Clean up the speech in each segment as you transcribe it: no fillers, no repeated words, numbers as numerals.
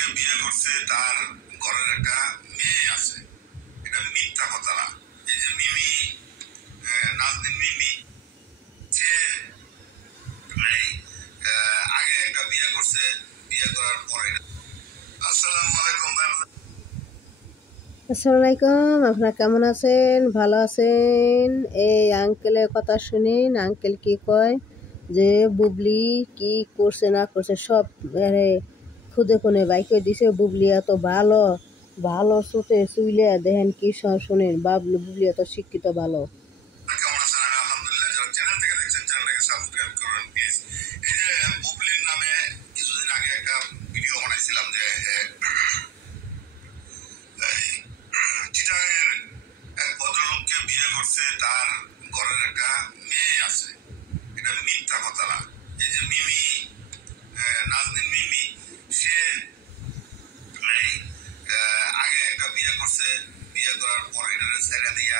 ভদ্রলোককে বিয়ে করছে, তার ঘরের একটা মেয়ে আছে, এটা মিথ্যা কথা না। এই যে মিমি, নাজনীন মিমি, সে আগে একটা বিয়ে করছে, বিয়ে করার পরে। আসসালামু আলাইকুম। আসসালামু আলাইকুম, আপনারা কেমন আছেন? ভালো আছেন? এই আঙ্কেলের কথা শুনেন। আঙ্কেল কি কয় যে বুবলি কি করছে না করছে সব খুদে খুনে বাইকে দিছে। বুবলি এত ভালো ভালো ছুটে চুইলে দেখেন কি সব শুনেন। বুবলি এত শিক্ষিত ভালো। কেমন আছেন? আমি আলহামদুলিল্লাহ। যারা চ্যানেল থেকে দেখছেন চ্যানেলটাকে সাবস্ক্রাইব করবেন প্লিজ। এই যে বুবলির নামে কিছুদিন আগে একটা ভিডিও বানাইছিলাম যে চিটাগাংয়ের এক ভদ্রলোককে বিয়ে করছে, তার ঘরের একটা মেয়ে আছে, এটা মিথ্যা কথা না। এই যে মিমি, নাজনীন মিমি, সে আগে একটা বিয়ে করছে, বিয়ে করার পরে এটা ছেড়ে দিয়া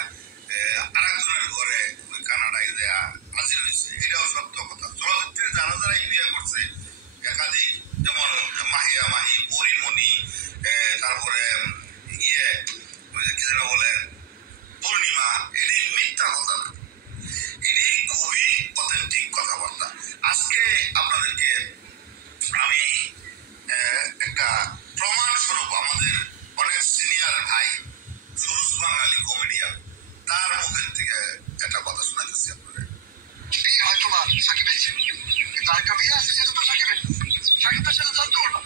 আরেকজনের ঘরে ওই কানাডায় দেয়া হাজির হয়েছে। এটাও সত্য কথা। চলচ্চিত্রে যারা যারাই বিয়ে করছে একাধিক, যেমন মাহিয়া মাহি, পরিমণি, তারপরে ইয়ে কি যেন বলে পূর্ণিমা, এটি মিথ্যা কথা না, এটি খুবই অথেন্টিক কথাবার্তা। আজকে আপনাদেরকে আমি একটা প্রমাণ স্বরূপ আমাদের অনেক সিনিয়র ভাই সুরজ বাঙালি কমেডিয়ান, তার মুখের থেকে একটা কথা শোনাতেছি আপনাদের। হয়তো বা সাকিব কিন্তু আরেকটা মেয়ে আছে, সেটা তো সাকিবের, সাকিব তার সাথে জানতো না।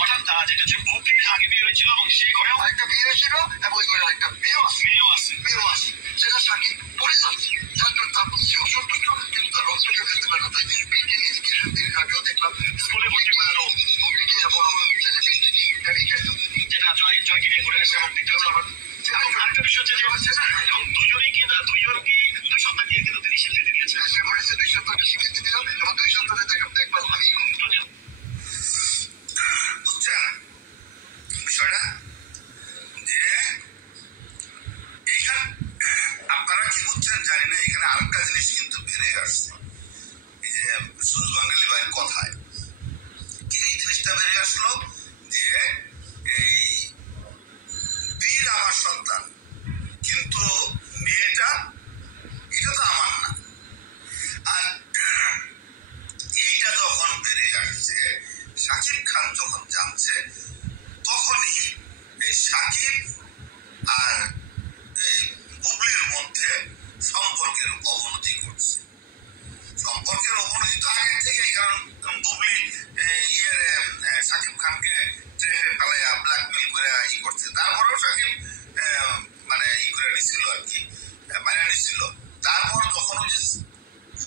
হঠাৎ তারা যেটা হচ্ছে বুবলির আগে বিয়ে হয়েছিল এবং সেই ঘরেও আরেকটা বিয়ে হয়েছিল এবং ওই ঘরে আরেকটা মেয়েও আছে, সেটা সাকিব পড়ে যাচ্ছে। যার জন্য তার প্রতি সে অসন্তুষ্ট, কিন্তু তার রক্তকে ফেলতে পারে না। তাই বিয়েকে নিয়ে কিছুদিন আগেও দেখলাম স্কুলে ভর্তি করালো বুবলিকে এবং আমার ছেলে বিয়েকে যেটা জয়কে নিয়ে ঘুরে আসে। এবং দ্বিতীয় আরেকটা বিষয় হচ্ছে এবং দুজনেই কি দুই সন্তান দিয়ে কিন্তু তিনি স্বীকৃতি দিয়েছেন। সে বলেছে 2 সন্তানকে স্বীকৃতি দিলাম এবং 2 সন্তানের দেখবার আমি বুঝছেন বিষয়টা। যে এইখানে আপনারা কি বুঝছেন জানি না, এখানে আরেকটা জিনিস কিন্তু বেড়ে আসছে। এই যে সুরজ বাঙালি ভাইয়ের কথায় কি এই জিনিসটা বেড়ে আসলো যে এই বীর আমার সন্তান, কিন্তু মেয়েটা এটা তো আমার না। আর এইটা যখন বেড়ে আসছে, শাকিব খান যখন জানছে, তখনই এই শাকিব আর এই বুবলির মধ্যে সম্পর্কের অবনতি ঘটছে। সম্পর্কের অবনতি তো আগের থেকেই, কারণ বুবলি শাকিব খানকে ট্রেনে ফেলাইয়া ব্ল্যাকমেল করে ই করছে। তারপরেও শাকিব মানে ই করে নিছিল আর কি, মানে নিছিল। তারপর যখন ওই যে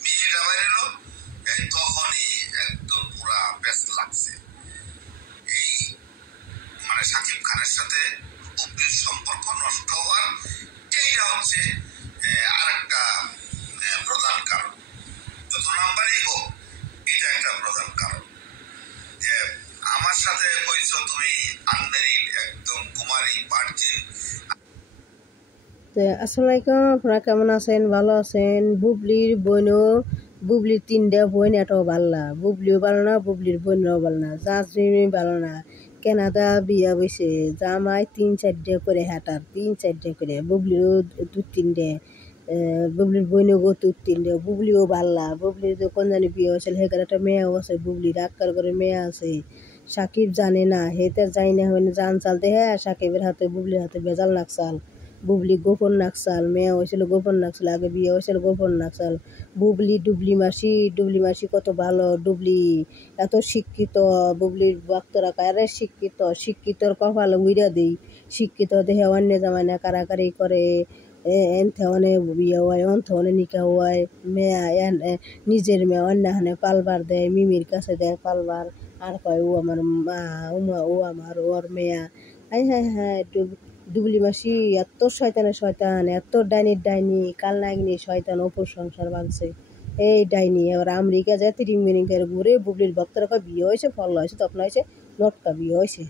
মেয়েটা বাইরেলো, তখনই একদম পুরা ব্যস্ত লাগছে। এই মানে শাকিব খানের সাথে বুবলির সম্পর্ক নষ্ট হওয়ার এইটা হচ্ছে আর একটা প্রধান কারণ। যত নাম্বারই হোক, এটা একটা প্রধান কারণ। যে আমার সাথে কইছ তুমি আনমেরিড, একদম কুমারী ভার্জিন। আসসালামু আলাইকুম, আপনারা কেমন আছেন? ভালো আছেন? বুবলির 3টা বোন এটাও ভালো না। বুবলিও ভালো না, বুবলির বোনরাও ভালো না, জাজমি ভালো না। কেনাডা বিয়া বইছে, জামাই 3-4টে করে হ্যাটার, 3-4টে করে। বুবলিরও 2-3টে, বুবলির বোনও 2-3টে। বুবলিও ভালো না। বুবলির যখন জানি বিয়ে হয়েছিল সেখানে একটা মেয়েও আছে, বুবলির আক্কার করে মেয়ে আছে। সাকিব জানে না, হেতে যাই না হইলে জান চাল দেহে সাকিবের হাতে বুবলির হাতে বেজাল নাকসাল। বুবলি গোপন নাকসাল, মেয়ে হয়েছিল গোপন নাকসাল, আগে বিয়ে হয়েছিল গোপন নাকসাল। ডুবলি মাসি কত ভালো। ডুবলি এত শিক্ষিত, বুবলির ভক্তরা কারে শিক্ষিতর কপাল উইরা দেই। শিক্ষিত দেহে অন্য জামাইনা কারাকারি করে, এনথে অনেক বিয়ে হয়, অন্থ অনেক নিকা হয়। মেয়ে নিজের মেয়ে অন্য হানে পালবার দেয়, মিমির কাছে দেয় পালবার, আর কয় ও আমার মা, ও আমার ওর মেয়া। হ্যাঁ ডুবলি মাসি এত শয়তান, এত ডাইনি, কাল নাগিনী শয়তান অপুর সংসার ভাঙছে। এই ডাইনি এবার আমেরিকা যায়, 3 মিনিটের ঘুরে। বুবলির ভক্তরা কয় বিয়ে হয়েছে, ফল হয়েছে, তখন হয়েছে নটকা বিয়ে হয়েছে।